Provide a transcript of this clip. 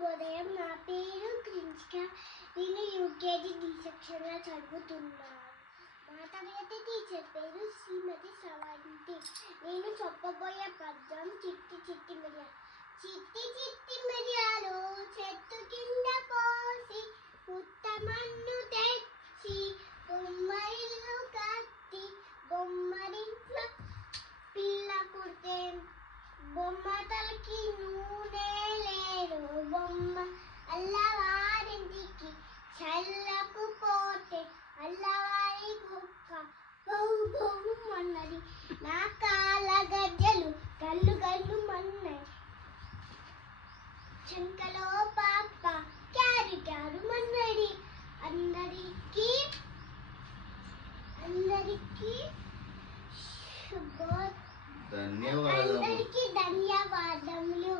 శుభోదయం. నా పేరు క్రించిక. నేను యూకేజీ డి సెక్షన్లో చదువుతున్నాను. మా తరగతి టీచర్ పేరు శ్రీమతి స్రవంతి. నేను చెప్పబోయే పద్యం చిట్టి చిట్టి మిరియాలు. చిట్టి చిట్టి మిరియాలు చెట్టు కింద పోసి పుట్టమన్ను తెచ్చి బొమ్మరిల్లు కట్టి బొమ్మరింట్లో పిల్ల పుడితే బొమ్మ తలకి నూనె లేదు. బొమ్మ అల్లవారింటికి చల్లకు పోతే అల్లవారి కుక్క బహు బహు మన్నది. నా కాళ్ళ గజ్జలు గల్లు గల్లు మన్నాయి. చంకలో పాప క్యారు క్యారు మన్నది. అందరికీ ధన్యవాదాలు. అందరికీ ధన్యవాదములు.